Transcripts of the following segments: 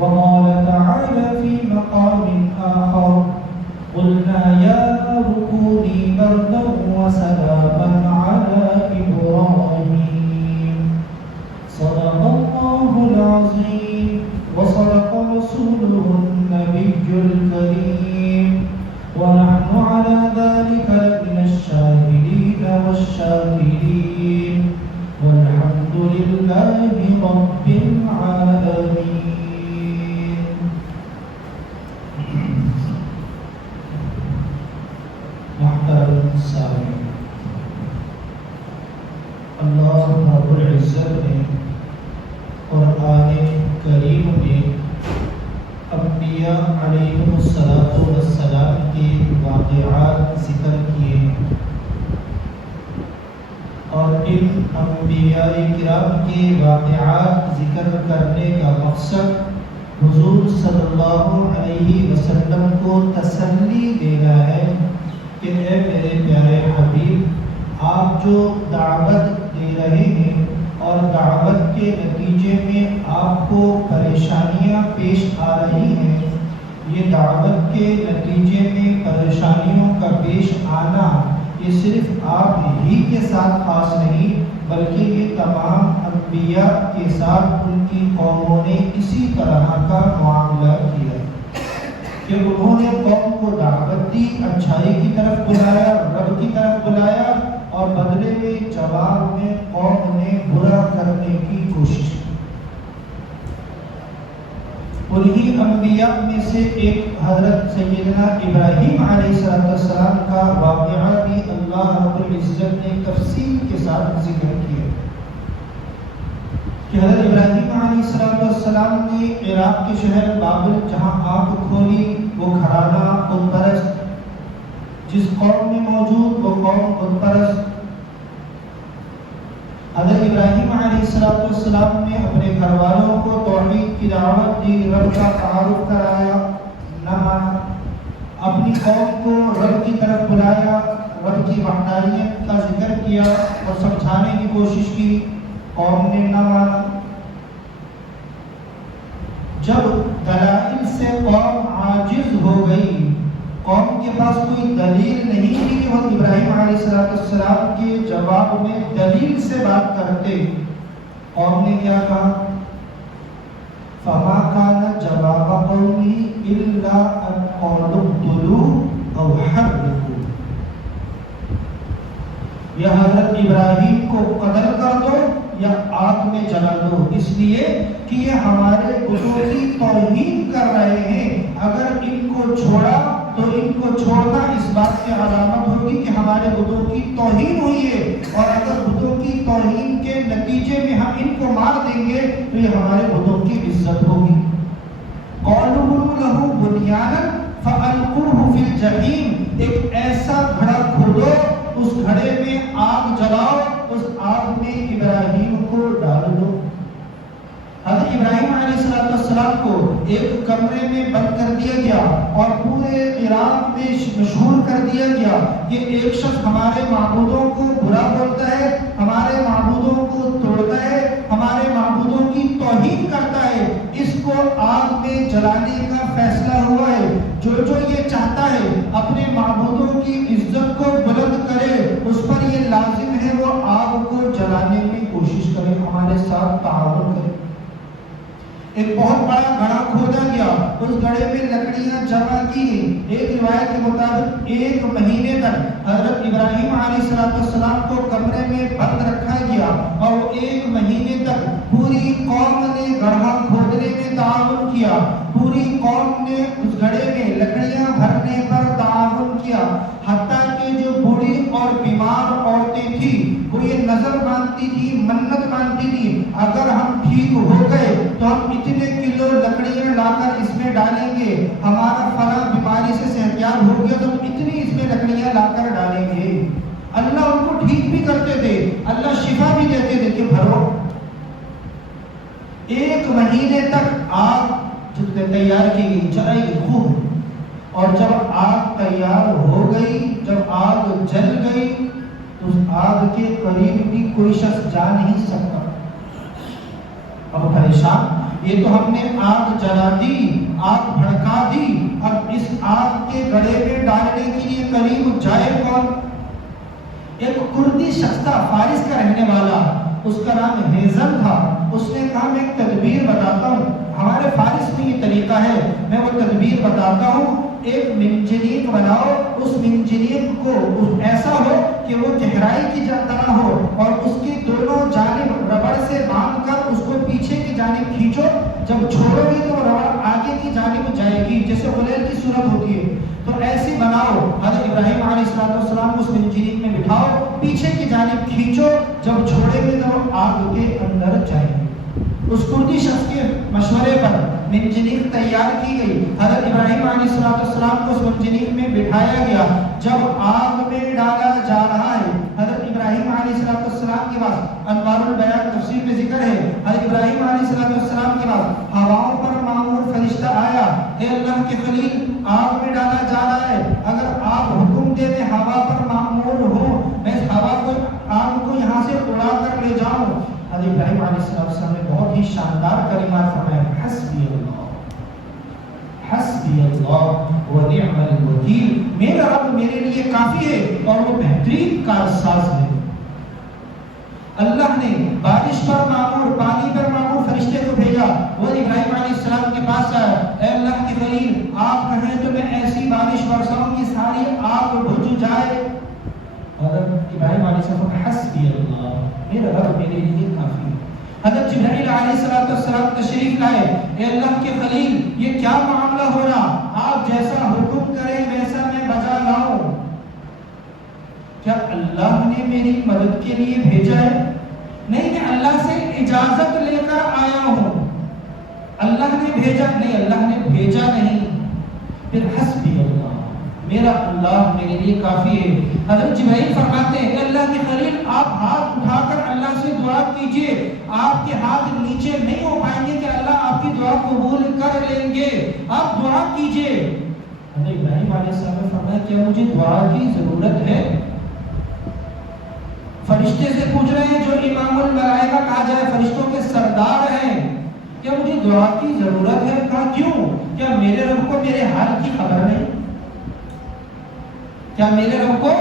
وقال تعالى في مقام آخر قلنا يا نار كوني بردا وسلاما على إبراهيم صدق الله العظيم وصدق رسوله النبي الكريم ونحن على ذلك لمن الشاهدين والشاكرين والحمد لله رب العالمين. محترم سامعین، اللہ رب العزت نے قرآن کریم میں انبیاء علیہم السلام کے واقعات ذکر کیے اور ان انبیاء کرام کے واقعات ذکر کرنے کا مقصد حضور صلی اللہ علیہ وسلم کو تسلی دینا ہے کہ اے میرے پیارے حبیب، آپ جو دعوت دے رہے ہیں اور دعوت کے نتیجے میں آپ کو پریشانیاں پیش آ رہی ہیں، یہ دعوت کے نتیجے میں پریشانیوں کا پیش آنا یہ صرف آپ ہی کے ساتھ خاص نہیں بلکہ یہ تمام انبیاء کے ساتھ ان کی قوموں نے اسی طرح کا معاملہ کیا کہ انہوں نے قوم کو دعوت دی، اچھائی کی طرف بلایا، رب کی طرف بلایا اور بدلے میں جواب میں قوم نے برا کرنے کی کوشش کی۔ انہی انبیاء میں سے ایک حضرت سیدنا ابراہیم علیہ السلام کا واقعہ بھی اللہ رب العزت نے تفصیل کے ساتھ ذکر کیا کہ حضرت ابراہیم علیہ السلام نے عراق کے شہر بابل جہاں آنکھ کھولی، وہ گھرانہ بت پرست جس قوم میں موجود وہ قوم بت پرست، حضرت ابراہیم علیہ السلام نے اپنے گھر والوں کو توحید کی دعوت دی، رب کا تعارف کرایا، نہ مانا، اپنی قوم کو رب کی طرف بلایا، رب کی وحدانیت کا ذکر کیا اور سمجھانے کی کوشش کی، قوم نے نہ مانا۔ جب دلائل سے قوم عاجز ہو گئی، قوم کے پاس کوئی دلیل نہیں تھی کہ وہ ابراہیم علیہ السلام کے جواب میں دلیل سے بات کرتے، قوم نے کیا کہا؟ فَمَا كَانَ جَوَابَ قَوْمِهِ إِلَّا أَنْ قَالُوا اقْتُلُوهُ أَوْ حَرِّقُوهُ، یا حضرت ابراہیم کو قتل کر دو یا آگ میں جلا دو، اس لیے کہ یہ ہمارے بتوں کی توہین کر رہے ہیں، اگر ان کو چھوڑا تو ان کو چھوڑنا اس بات کی علامت ہوگی کہ ہمارے بتوں کی توہین ہوئی ہے، اور اگر بتوں کی توہین کے نتیجے میں ہم ان کو مار دیں گے تو یہ ہمارے بتوں کی عزت ہوگی۔ قَالُوا ابْنُوا لَهُ بُنْيَانًا فَأَلْقُوهُ فِي الْجَحِيمِ، ایک ایسا گھڑا کھودو، اس گھڑے میں آگ جلاؤ، اس آگ میں ابراہیم کو ڈال دو۔ حضرت ابراہیم علیہ السلام کو ایک کمرے میں بند کر دیا گیا اور پورے عراق میں مشہور کر دیا گیا کہ ایک شخص ہمارے معبودوں کو برا بولتا ہے، ہمارے معبودوں کو توڑتا ہے، ہمارے معبودوں کی توہین کرتا ہے، اس کو آگ میں جلانے کا فیصلہ ہوا ہے۔ جو یہ چاہتا ہے اپنے معبودوں کی عزت کو بلند کرے، اس پر یہ لازم ہے وہ آگ کو جلانے کی کوشش کرے، ہمارے ساتھ تعاون کرے۔ ایک بہت بڑا گڑھا کھودا گیا، اس گڑھے میں لکڑیاں جمع کی، ایک روایت کے مطابق 1 مہینے تک حضرت ابراہیم علیہ السلام کو کمرے میں بند رکھا گیا، اور 1 مہینے تک پوری قوم نے گڑھا کھودنے میں تعاون کیا، پوری قوم نے اس گڑھے میں لکڑیاں بھرنے پر تعاون کیا، حتیٰ کہ جو بوڑھی اور بیمار عورتیں تھیں وہ یہ نظر مانتی تھی، منت مانتی تھی، اگر ہم ٹھیک ہو گئے تو ہم اتنے کلو لکڑیاں لا کر اس میں ڈالیں گے، ہمارا فلاں بیماری سے صحتیاب ہو گیا تو ہم اتنی اس میں لکڑیاں لا کر ڈالیں گے۔ اللہ ان کو ٹھیک بھی کرتے تھے، اللہ شفا بھی دیتے تھے کہ بھرو۔ 1 مہینے تک آگ تیار کی گئی، جلائی گئی خوب، اور جب آگ تیار ہو گئی، جب آگ جل گئی تو اس آگ کے قریب بھی کوئی شخص جا نہیں سکتا۔ اب پریشان یہ تو ہم نے آگ جلا دی، آگ بھڑکا دی، اب اس آگ کے گڑھے میں ڈالنے کے لیے قریب جائے کون؟ ایک کردی شخص تھا، فارس کا رہنے والا، اس کا نام ہیزن تھا۔ اس نے کہا میں ایک تدبیر بتاتا ہوں، ہمارے فارس میں یہ طریقہ ہے، میں وہ تدبیر بتاتا ہوں، ایک منجنیق بناؤ، اس منجنیق کو ایسا ہو کہ وہ گہرائی کی طرح ہو اور اس کی دونوں جانب ربڑ سے باندھ کر اس کو پیچھے کی جانب کھینچو، جب چھوڑو گے تو ربڑ آگے کی جانب جائے گی جیسے غلیل کی صورت ہوتی ہے، تو ایسی بناؤ۔ حضرت ابراہیم علیہ السلام اس منجنیق میں بٹھاؤ، پیچھے کی جانب کھینچو، جب چھوڑے گے تو آگ کے اندر جائے گی۔ اس کردی شخص کے مشورے پر منجنیق تیار کی گئی، حضرت ابراہیم علیہ السلام کو اس منجنیق میں بٹھایا گیا۔ جب آگ میں ڈالا جا رہا ہے، حضرت ابراہیم علیہ السلام کے پاس انوار البیان تفسیر میں ذکر ہے، حضرت ابراہیم علیہ السلام کے پاس ہواؤں پر معمور فرشتہ آیا، اے اللہ کے خلیل آگ میں ڈالا جا رہا ہے، اگر آپ حکم دے دیں ہوا پر معمور ہو، میں اس ہوا کو آگ کو یہاں سے اڑا کر لے جاؤں۔ حضرت ابراہیم علیہ السلام نے بہت ہی شاندار کلمات فرمائے، حسبی اللہ، حسبی اللہ و نعم الوکیل، میرا رب میرے لیے کافی ہے اور وہ بہترین کارساز ہے۔ اللہ نے بارش پر معمور، پانی پر معمور فرشتے کو بھیجا، وہ ابراہیم علیہ السلام کے پاس آیا، اے اللہ کے خلیل آپ کہیں تو میں ایسی بارش برساؤں کہ ساری آگ بجھ جائے۔ حضرت ابراہیم علیہ السلام حسبی اللہ، میرا رب میرے لیے کافی ہے۔ حضرت جبرائیل علیہ السلام تشریف لائے، اے اللہ کے خلیل یہ کیا معاملہ ہو رہا، آپ جیسا حکم کریں ویسا میں بجا لاؤں۔ کیا اللہ نے میری مدد کے لیے بھیجا ہے؟ نہیں، میں اللہ سے اجازت لے کر آیا ہوں، اللہ نے بھیجا نہیں، اللہ نے بھیجا نہیں۔ پھر حسبی اللہ، میرا اللہ میرے لیے کافی ہے۔ حضرت جبرائیل فرماتے ہیں، اللہ کے خلیل آپ ہاتھ اٹھا کر اللہ سے دعا کیجئے، آپ کے ہاتھ نیچے نہیں ہو پائیں گے کہ اللہ آپ کی دعا قبول کر لیں گے، آپ دعا کیجئے۔ حضرت ابراہیم علیہ السلام نے فرمایا کیا مجھے دعا کی ضرورت ہے؟ فرشتے سے پوچھ رہے ہیں جو امام الملائکہ کہا جائے، فرشتوں کے سردار ہیں، کیا مجھے دعا کی ضرورت ہے؟ کہا کیوں؟ کیا میرے رب کو میرے حال کی خبر نہیں؟ کیا میرے رب کو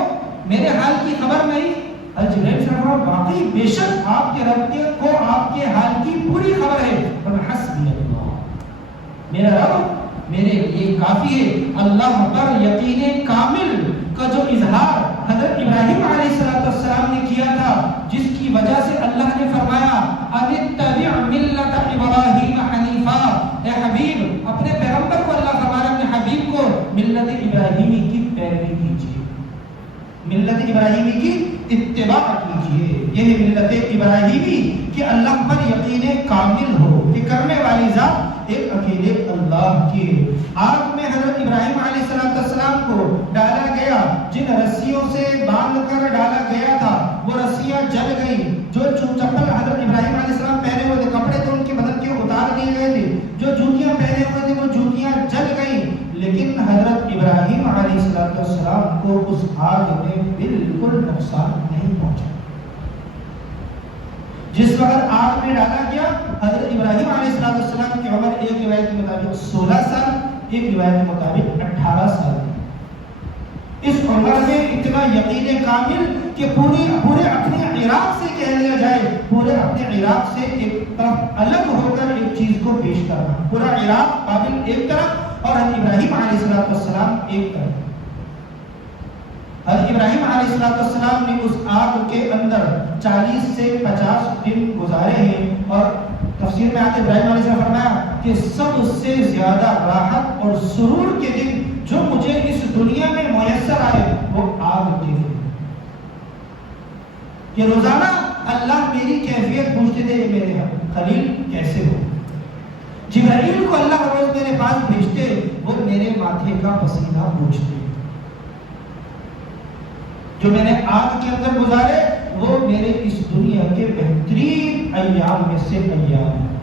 میرے حال کی خبر نہیں؟ جبرائیل سے کہا واقعی بے شک آپ کے رب کو آپ کے حال کی پوری خبر ہے۔ حسبی اللہ، میرا رب میرے لیے کافی ہے۔ اللہ پر یقین کامل کا جو اظہار حضرت ابراہیم علیہ السلام نے کیا تھا، جس کی وجہ سے اللہ نے فرمایا اتبع ملت ابراہیم حنیفا، اے حبیب اپنے پیغمبر کو اللہ فرمایا اپنے حبیب کو ملت ابراہیمی کی پیروی کیجیے، ملت ابراہیمی کی اتباع کیجیے۔ یہ ہے ملت ابراہیمی کہ اللہ پر یقین کامل ہو کہ کرنے والی ذات ایک اکیلے اللہ کی۔ آگ میں حضرت ابراہیم علیہ السلام کو ڈالا گیا، جن رسیوں سے باندھ کر ڈالا گیا تھا وہ رسیاں جل گئی، جو چپل حضرت ابراہیم علیہ السلام پہنے ہوئے تھے، کپڑے تو ان کے بدن کے اتار دیے گئے تھے، جو جوتیاں پہنے ہوئے تھے وہ جوتیاں جل گئیں، لیکن حضرت ابراہیم علیہ السلام کو اس آگ میں بالکل نقصان نہیں پہنچا۔ جس وقت آگ میں ڈالا گیا حضرت ابراہیم علیہ السلام کی عمر ایک روایت کے مطابق 16 سال، ایک روایت کے مطابق 18 سال۔ اس عمر میں اتنا یقین کامل کہ پورے اپنے عراق سے کہہ لیا جائے، پورے اپنے عراق سے ایک طرف الگ ہو کر ایک چیز کو پیش کرنا، پورا عراق بابل ایک طرف اور حضرت ابراہیم علیہ السلام ایک طرف۔ حضرت ابراہیم علیہ السلام نے اس آگ کے اندر 40 سے 50 دن گزارے ہیں، اور تفسیر میں آتے ابراہیم علیہ السلام فرمایا کہ سب سے زیادہ راحت اور سرور کے دن جو مجھے اس دنیا میں میسر آئے وہ آگ کے دن، کہ روزانہ اللہ میری کیفیت پوچھتے تھے میرے خلیل کیسے ہو۔ جبرائیل کو اللہ روز میرے پاس بھیجتے، وہ میرے ماتھے کا پسینہ پوچھتے، جو میں نے آگ کے اندر گزارے وہ میرے اس دنیا کے بہترین ایام میں سے ایام ہیں۔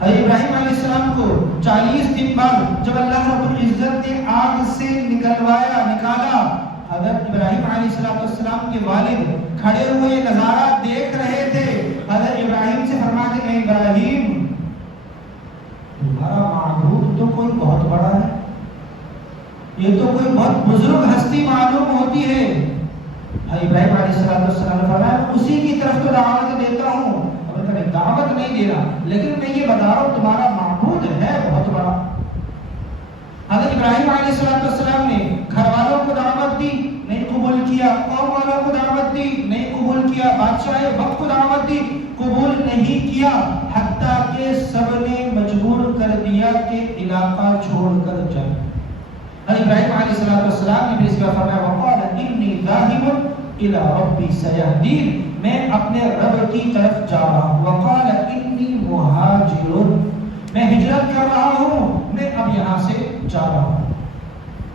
حضرت ابراہیم علیہ السلام کو 40 دن بعد جب اللہ رب العزت نے آگ سے نکالا، حضرت ابراہیم علیہ السلام کے والد کھڑے ہوئے نظارہ دیکھ رہے تھے، حضرت ابراہیم سے فرماتے ہیں ابراہیم تمہارا معبود تو کوئی بہت بڑا ہے، یہ تو کوئی بہت بزرگ ہستی معلوم ہوتی ہے۔ ابراہیم علیہ السلام نے فرمایا اسی کی طرف تو دعوت دیتا ہوں، دعوت نہیں دے رہا لیکن میں یہ بتا رہا ہوں تمہارا معبود ہے بہت بڑا۔ حضرت ابراہیم علیہ السلام نے گھر والوں کو دعوت دی، نہیں قبول کیا، قوم والوں کو دعوت دی، نہیں قبول کیا، بادشاہ وقت کو دعوت دی، قبول نہیں کیا، حتیٰ کہ سب نے مجبور کر دیا کہ علاقہ چھوڑ کر جائے۔ حضرت ابراہیم علیہ السلام نے بھی اس کا فرمایا وقال انی ذاہب الی ربی سیہدین، میں اپنے رب کی طرف جا رہا ہوں۔ وقال انی مہاجر، میں ہجرت کر رہا ہوں، میں اب یہاں سے جا رہا ہوں۔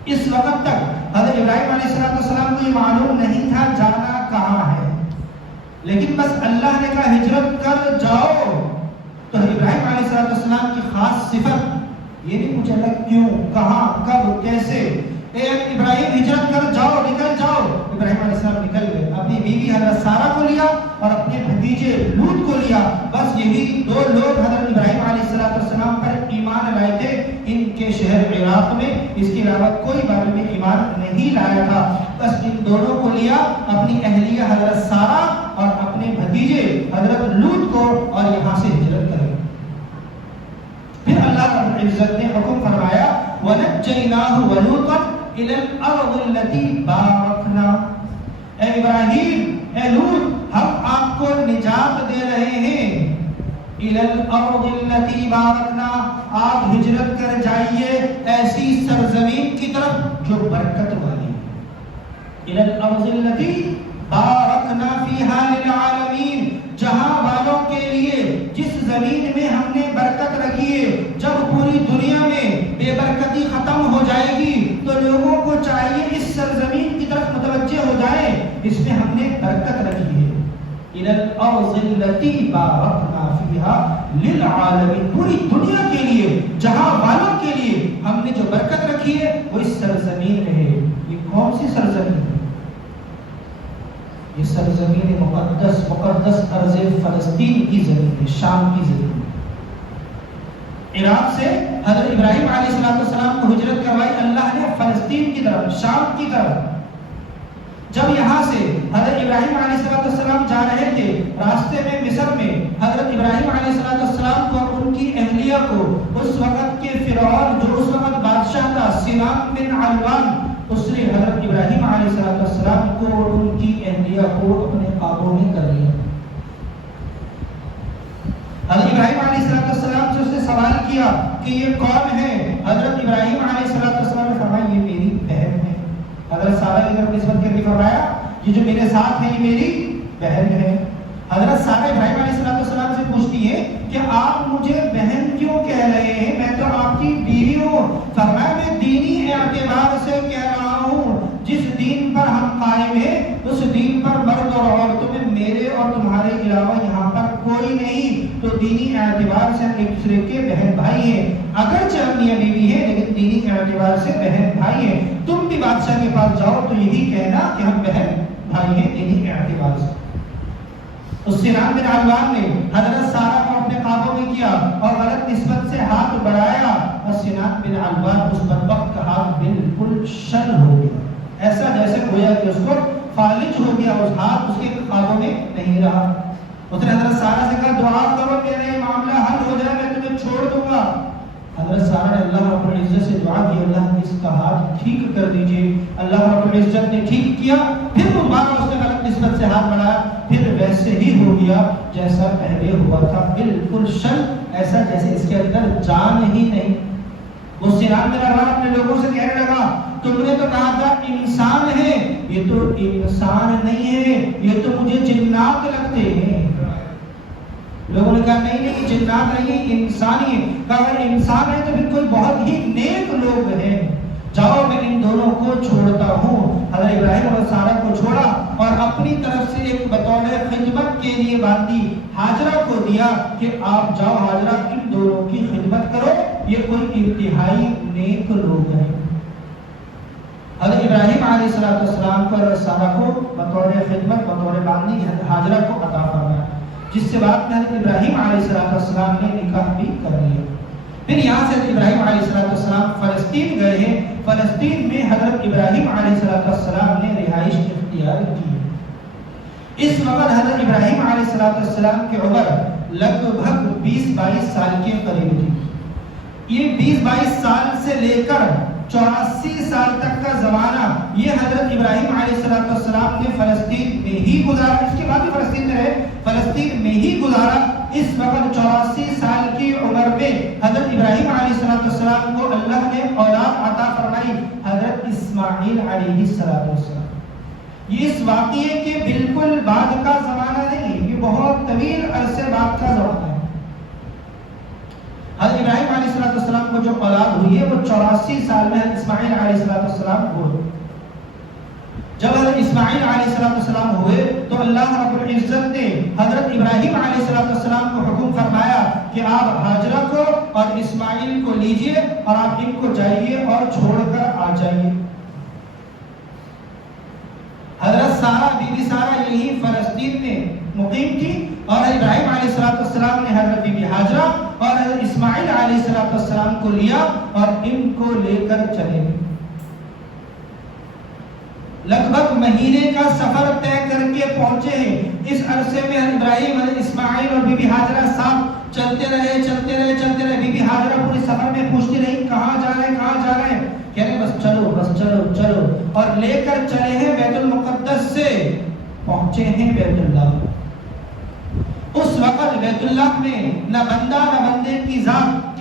اس وقت تک حضرت ابراہیم علیہ السلام کو یہ معلوم نہیں تھا جانا کہاں ہے، لیکن بس اللہ نے کہا ہجرت کر جاؤ تو ابراہیم علیہ السلام کی خاص صفت یہ نہیں پوچھا لگ کیوں، کہاں، کب، کیسے، اے ابراہیم ہجرت کر جاؤ، نکل جاؤ۔ ابراہیم علیہ السلام نکل گئے، اپنی بیوی حضرت سارہ کو لیا اور اپنے بھتیجے لوط کو لیا، بس یہی دو لوگ حضرت ابراہیم علیہ السلام پر ایمان لائے تھے ان کے شہر عراق میں، اس کے علاوہ کوئی بات میں ایمان نہیں لایا تھا۔ بس ان دونوں کو لیا، اپنی اہلیہ حضرت سارہ اور اپنے بھتیجے حضرت لوط کو، اور یہاں سے ہجرت کرے۔ پھر اللہ رب العزت نے حکم فرمایا وَنَجَّيْنَاهُ وَلُوطًا إِلَى الْأَرْضِ الَّتِي بَارَكْنَا، اے ابراہیم، اے لوط، ہم آپ کو نجات دے رہے ہیں۔ إِلَى الْأَرْضِ الَّتِي بَارَكْنَا، آپ ہجرت کر جائیے ایسی سرزمین کی طرف جو برکت والی ہے۔ إِلَى الْأَرْضِ الَّتِي بَارَكْنَا فِيهَا لِلْعَالَمِينَ، جہاں والوں کے لیے جس زمین میں ہم نے برکت رکھی ہے، جب پوری دنیا میں بے برکتی ختم ہو جائے گی تو لوگوں کو چاہیے اس سرزمین کی طرف متوجہ ہو جائے، اس میں ہم نے برکت رکھی ہے۔ إِلَى الْأَرْضِ الَّتِي بَارَكْنَا فِيهَا لِلْعَالَمِينَ، پوری دنیا کے لیے، جہاں والوں کے لیے ہم نے جو برکت رکھی ہے وہ اس سرزمین میں ہے۔ یہ کون سی سرزمین ہے؟ یہ سرزمین مقدس ارض فلسطین کی زمین ہے، شام کی زمین ہے۔ عراق سے حضرت ابراہیم علیہ السلام کو ہجرت کروائی اللہ نے فلسطین کی طرف، شام کی طرف۔ جب یہاں سے حضرت ابراہیم علیہ السلام جا رہے تھے، راستے میں مصر میں حضرت ابراہیم علیہ السلام کو اور ان کی اہلیہ کو اس وقت کے فرعون جو اس وقت بادشاہ تھا سنان بن علوان، اس نے حضرت ابراہیم علیہ السلام کو اور ان کی اہلیہ کو اپنے قابو میں کر لیا۔ حضرت ابراہیم علیہ السلام سے اس نے سوال کیا کہ یہ کون ہے؟ حضرت ابراہیم علیہ السلام نے فرمایا یہ میری بہن ہے۔ حضرت سارہ کی طرف نسبت کر کے فرمایا یہ جو میرے ساتھ ہے یہ میری بہن ہے۔ حضرت سارہ ابراہیم علیہ السلام سے پوچھتی ہے کہ آپ مجھے بہن کیوں کہہ رہے ہیں، میں تو آپ کی بیوی ہوں۔ فرمایا میں دینی اعتبار سے کہہ رہا ہوں، جس دین پر ہم قائم ہیں اس دین پر مرد اور عورتوں میں میرے اور تمہارے علاوہ یہاں پر کوئی نہیں، تو دینی اعتبار سے ہم ایک دوسرے کے بہن بھائی ہیں۔ اگرچہ ہم میاں بیوی ہیں لیکن دینی اعتبار سے بہن بھائی ہیں۔ تم بھی بادشاہ کے پاس جاؤ تو یہی کہنا کہ ہم بہن بھائی ہیں دینی اعتبار سے۔ اس سنان بن علوان نے حضرت سارہ کو اپنے قابو میں کیا اور غلط نسبت سے ہاتھ بڑھایا، اور سنان بن علوان اس بدبخت کا ہاتھ بالکل شل ہو گیا، ایسا جیسے گویا کہ اس کو فالج ہو گیا، اس ہاتھ اس کے قابو میں نہیں رہا۔ اس نے حضرت سارہ سے کہا دعا کرو میرا یہ معاملہ حل ہو جائے، میں تمہیں چھوڑ دوں گا۔ حضرت سارہ نے اللہ رب العزت سے دعا کی اللہ اس کا ہاتھ ٹھیک کر دیجئے۔ اللہ رب العزت نے ٹھیک کیا، پھر دوبارہ اس نے غلط نسبت سے ہاتھ بڑھایا، پھر ویسے ہی ہو گیا جیسا پہلے ہوا تھا، بالکل شل، ایسا جیسے اس کے اندر جان ہی نہیں۔ وہ سنان بن علوان اپنے لوگوں سے کہنے لگا تم نے تو کہا تھا انسان ہے، یہ تو انسان نہیں ہے، یہ تو مجھے جنات لگتے ہیں۔ لوگوں نے کہا نہیں نہیں جنات نہیں انسان ہی ہے۔ کہا اگر انسان ہے تو پھر کوئی بہت ہی نیک لوگ ہیں، جاؤ میں ان دونوں کو چھوڑتا ہوں۔ حضرت ابراہیم اور سارہ کو چھوڑا اور اپنی طرف سے ایک بطور خدمت کے لیے باندھی ہاجرہ کو دیا کہ آپ جاؤ ہاجرہ ان دونوں کی خدمت کرو، یہ کوئی انتہائی نیک لوگ ہیں۔ حضرت ابراہیم علیہ السلام کو اور سارہ کو بطور خدمت بطور باندھی ہاجرہ کو عطا فرمایا۔ جس سے بعد میں حضرت ابراہیم علیہ السلام نے نکاح بھی کر لیا۔ پھر یہاں سے حضرت ابراہیم علیہ السلام فلسطین گئے ہیں۔ فلسطین میں حضرت ابراہیم علیہ السلام نے رہائش اختیار کی۔ اس وقت حضرت ابراہیم علیہ السلام کی عمر لگ بھگ 20-22 سال کے قریب تھی۔ یہ 20-22 سال سے لے کر 84 سال تک کا زمانہ یہ حضرت ابراہیم علیہ السلام نے فلسطین میں ہی گزارا۔ اس کے بعد بھی فلسطین میں رہے، فلسطین میں ہی گزارا۔ اس وقت 84 سال کی عمر میں حضرت ابراہیم علیہ السلام کو اللہ نے اولاد عطا فرمائی، حضرت اسماعیل علیہ السلام۔ یہ اس واقعے کے بالکل بعد کا زمانہ نہیں، یہ بہت طویل عرصے بعد کا زمانہ ہے۔ حضرت ابراہیم علیہ السلام کو جو اولاد ہوئی ہے وہ 84 سال میں حضرت اسماعیل علیہ السلام ہوئے۔ جب حضرت اسماعیل علیہ السلام ہوئے تو اللہ رب العزت نے حضرت ابراہیم علیہ السلام کو حکم فرمایا کہ آپ ہاجرہ کو اور اسماعیل کو لیجئے اور آپ ان کو جائیے اور چھوڑ کر آ جائیے۔ حضرت سارہ بی بی سارہ یہی فلسطین میں مقیم تھی اور ابراہیم علیہ السلام نے حضرت بی بی ہاجرہ اور حضرت اسماعیل علیہ السلام کو لیا اور ان کو لے کر چلے۔ لگ بھگ مہینے کا سفر طے کر کے پہنچے ہیں۔ اس عرصے میں حضرت ابراہیم، حضرت اسماعیل اور بی بی ہاجرہ ساتھ چلتے رہے۔ بی بی ہاجرہ پورے سفر میں پوچھتی رہی کہاں جا رہے ہیں، کہہ رہے بس چلو اور لے کر چلے ہیں بیت المقدس سے پہنچے ہیں بیت اللہ۔ اس وقت بیت اللہ میں نہ بندہ نہ بندے کی ذات،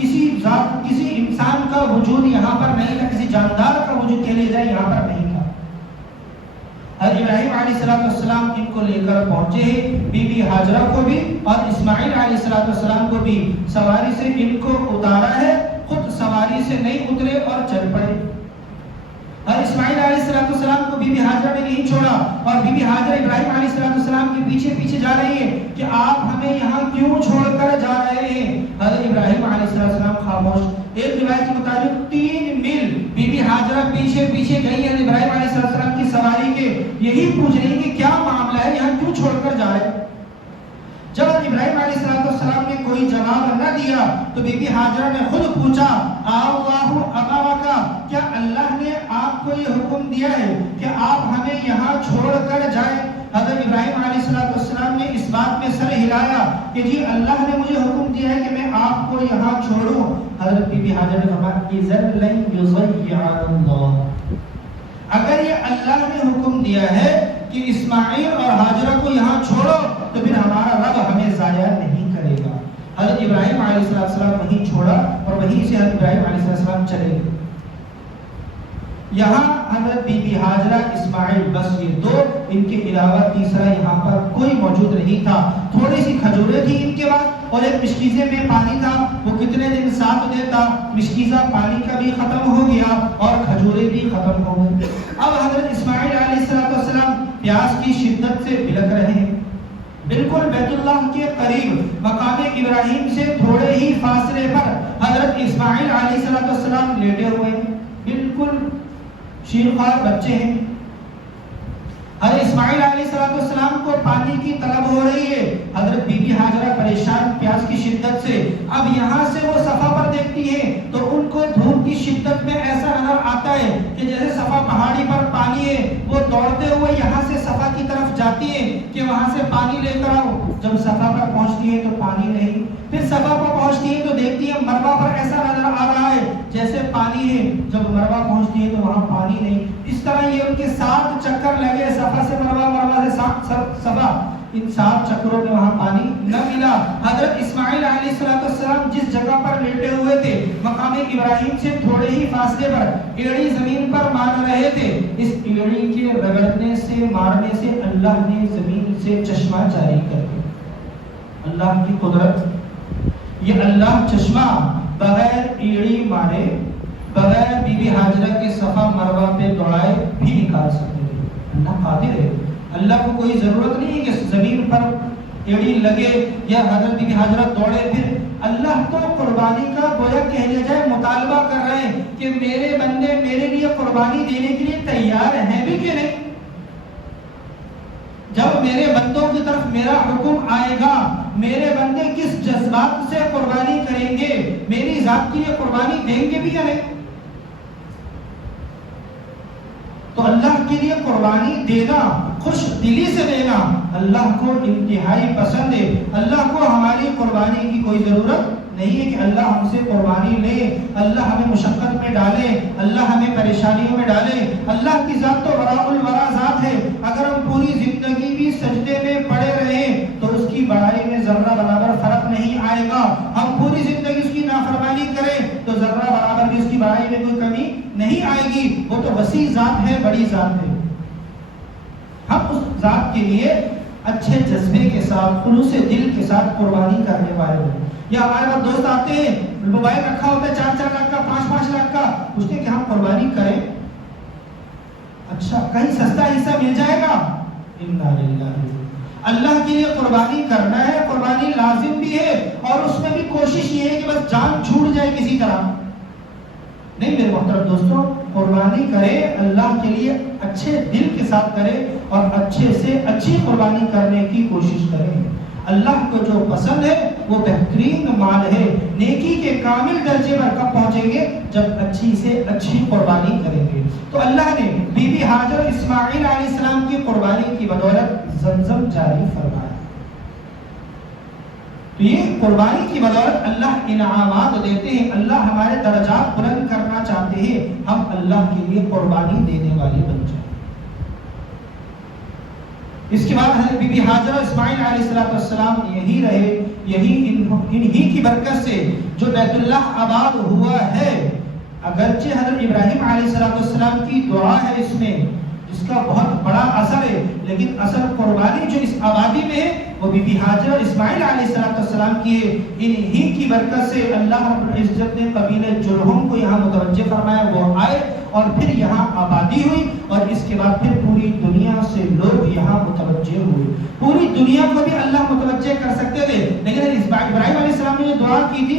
کسی انسان کا وجود یہاں پر نہیں تھا، کسی جاندار کا وجود کہہ لیا جائے یہاں پر نہیں تھا۔ حضرت ابراہیم علیہ السلام ان کو لے کر پہنچے ہیں، بی بی ہاجرہ کو بھی اور اسماعیل علیہ السلام کو بھی سواری سے ان کو اتارا ہے، خود سواری سے نہیں اترے اور چل پڑے۔ اور اسماعیل علیہ السلام کو بی بی ہاجرہ نے نہیں چھوڑا اور بی بی ہاجرہ ابراہیم علیہ السلام کے پیچھے جا رہی ہے کہ آپ ہمیں یہاں کیوں چھوڑ کر جا رہے ہیں۔ حضرت ابراہیم علیہ السلام خاموش۔ ایک روایت کے مطابق 3 میل بی بی ہاجرہ پیچھے گئی ہے ابراہیم علیہ السلام کی سواری کے، یہی پوچھ رہی کہ کیا معاملہ ہے، یہاں کیوں چھوڑ کر جا رہے ہیں۔ جب ابراہیم علیہ السلام نے کوئی جواب نہ دیا تو بی بی ہاجرہ نے خود پوچھا اللہ اباوکا، کیا اللہ نے آپ کو یہ حکم دیا ہے کہ آپ ہمیں یہاں چھوڑ کر جائیں؟ حضرت ابراہیم علیہ السلام نے اس بات میں سر ہلایا کہ جی اللہ نے مجھے حکم دیا ہے کہ میں آپ کو یہاں چھوڑوں۔ حضرت بی بی ہاجرہ نے فرمایا اذن لن یضیعنا اللہ، اگر یہ اللہ نے حکم دیا ہے کہ اسماعیل اور ہاجرہ کو یہاں چھوڑو تو پھر ہمارا رب ہمیں ضائع نہیں کرے گا۔ حضرت ابراہیم علیہ السلام وہیں چھوڑا اور وہیں سے حضرت ابراہیم علیہ السلام چلے گئے۔ یہاں حضرت بی بی ہاجرہ، اسماعیل، بس یہ 2، ان کے علاوہ تیسرا یہاں پر کوئی موجود نہیں تھا۔ تھوڑی سی کھجوریں تھی ان کے پاس اور ایک مشکیزے میں پانی تھا، وہ کتنے دن ساتھ دیتا، مشکیزہ پانی کا بھی ختم ہو گیا اور کھجوریں بھی ختم ہو گئی۔ اب حضرت اسماعیل علیہ السلام پیاس کی شدت سے بلک رہے ہیں۔ بالکل بیت اللہ کے قریب مقام ابراہیم سے تھوڑے ہی فاصلے پر حضرت اسماعیل علیہ السلام لیٹے ہوئے ہیں، بالکل شیرخوار بچے ہیں۔ حضرت اسماعیل علیہ السلام کو پانی کی طلب ہو رہی ہے، حضرت بی بی ہاجرہ پریشان پیاس کی شدت سے۔ اب یہاں سے وہ صفا پر دیکھتی ہیں تو ان کو دھوپ کی شدت میں ایسا نظر آتا ہے کہ جیسے صفا پہاڑی پر پانی ہے، وہ دوڑتے ہوئے یہاں سے صفا کی طرف جاتی ہے کہ وہاں سے پانی لے کر آؤ۔ جب صفا پر پہنچتی ہے تو پانی نہیں، پھر صفا پر پہنچتی ہے تو دیکھتی ہے مروہ پر ایسا نظر آ رہا ہے جیسے پانی ہے، جب مروہ پہنچتی ہے تو وہاں پانی نہیں۔ اس طرح یہ ان کے 7 چکر لگے، صفا سے مروہ، مروہ سے صفا، ان 7 چکروں میں وہاں پانی نہ ملا۔ حضرت اسماعیل علیہ السلام جس جگہ پر لیٹے ہوئے تھے مقام ابراہیم سے تھوڑے ہی فاصلے پر ایڑی زمین پر مار رہے تھے۔ اس ایڑی کے رگڑنے سے، مارنے سے اللہ نے زمین سے چشمہ جاری کر دیا۔ اللہ کی قدرت، یہ اللہ چشمہ بغیر ایڑی مارے، بغیر بی بی ہاجرہ کے صفا مروہ پہ دوڑائے بھی نکال سکتے ہیں۔ اللہ قادر ہے، اللہ کو کوئی ضرورت نہیں ہے کہ زمین پر ایڑی لگے یا حضرت بی بی ہاجرہ دوڑے پھر۔ اللہ تو قربانی کا گویا کہہ لیا جائے مطالبہ کر رہے ہیں کہ میرے بندے میرے لیے قربانی دینے کے لیے تیار ہیں بھی کہ نہیں۔ جب میرے بندوں کی طرف میرا حکم آئے گا، میرے بندے کس جذبات سے قربانی کریں گے، میری ذات کے لیے قربانی دیں گے بھی یا نہیں؟ تو اللہ کے لیے قربانی دینا، خوش دلی سے دینا اللہ کو انتہائی پسند ہے۔ اللہ کو ہماری قربانی کی کوئی ضرورت نہیں ہے کہ اللہ ہم سے قربانی لے، اللہ ہمیں مشقت میں ڈالے، اللہ ہمیں پریشانیوں میں ڈالے۔ اللہ کی ذات تو وراء الورا ذات ہے، اگر ہم پوری زندگی بھی سجدے میں پڑے رہیں تو اس کی بڑائی میں ذرہ برابر فرق نہیں آئے گا۔ ہم پوری زندگی اس کی نافرمانی کریں تو ذرہ برابر بھی اس کی بڑائی میں کوئی کمی نہیں آئے گی۔ وہ تو وسیع ذات ہے، بڑی ذات ہے۔ ہم اس ذات کے لیے اچھے جذبے کے ساتھ، خلوص دل کے ساتھ قربانی کرنے والے ہیں۔ یا ہمارے پاس دوست آتے ہیں، موبائل رکھا ہوتا ہے 4-4 لاکھ کا، 5-5 لاکھ کا، پوچھتے ہیں کہ ہم قربانی کریں؟ اچھا کہیں سستا حصہ مل جائے گا؟ انا للہ، اللہ کے لیے قربانی کرنا ہے، قربانی لازم بھی ہے، اور اس میں بھی کوشش یہ ہے کہ بس جان چھوٹ جائے کسی طرح نہیں۔ میرے محترم دوستوں، قربانی کرے اللہ کے لیے اچھے دل کے ساتھ کرے اور اچھے سے اچھی قربانی کرنے کی کوشش کریں۔ اللہ کو جو پسند ہے وہ بہترین مال ہے۔ نیکی کے کامل درجے پر کب پہنچیں گے؟ جب اچھی سے اچھی قربانی کریں گے۔ تو اللہ نے بی بی ہاجر اسماعیل علیہ السلام کی قربانی کی بدولت زمزم جاری فرمایا۔ تو یہ قربانی کی بدولت اللہ انعامات دیتے ہیں، اللہ ہمارے درجات بلند کرنا چاہتے ہیں، ہم اللہ کے لیے قربانی دینے والے بن جائیں۔ اس کے بعد حضرت بی بی ہاجرہ اسماعیل علیہ السلام یہی رہے، انہی کی برکت سے جو بیت اللہ آباد ہوا ہے۔ اگرچہ حضرت ابراہیم علیہ السلام کی دعا ہے اس میں، جس کا بہت بڑا اثر ہے، لیکن اصل قربانی جو اس آبادی میں ہے وہ بی بی ہاجرہ اسماعیل علیہ السلام کی ہے۔ انہی کی برکت سے اللہ رب العزت نے قبیلہ جرہم کو یہاں متوجہ فرمایا، وہ آئے اور پھر یہاں آبادی ہوئی، اور اس کے بعد پھر پوری دنیا سے لوگ یہاں متوجہ ہوئے۔ پوری دنیا کو بھی اللہ متوجہ کر سکتے تھے، لیکن ابراہیم علیہ السلام نے جو دعا کی تھی،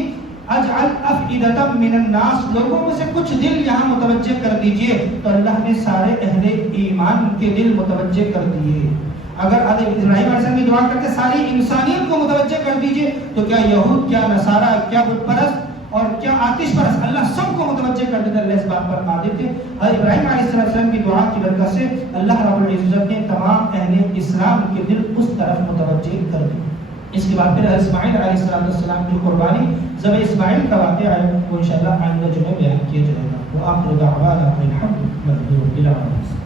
اجعل افئدۃ من الناس، لوگوں میں سے کچھ دل یہاں متوجہ کر دیجئے، تو اللہ نے سارے اہل ایمان کے دل متوجہ کر دیے۔ اگر ابراہیم علیہ السلام کی دعا کرتے ساری انسانیت کو متوجہ کر دیجئے، تو کیا یہود، کیا نصارہ، کیا بت پرست اور کیا آتش پرست، اللہ سب کو متوجہ کر دیتا۔ اللہ اس بات پر قادر تھے۔ حضرت ابراہیم علیہ السلام کی دعا کی برکت سے اللہ رب العزت نے تمام اہل اسلام کے دل اس طرف متوجہ کر دیے۔ اس کے بعد پھر اسماعیل علیہ السلام کی قربانی، ذبح اسماعیل کا واقعہ ہے، وہ انشاءاللہ آئندہ جمعہ بیان کیا جائے گا۔ وآخر دعوانا الحمد للہ رب العالمین۔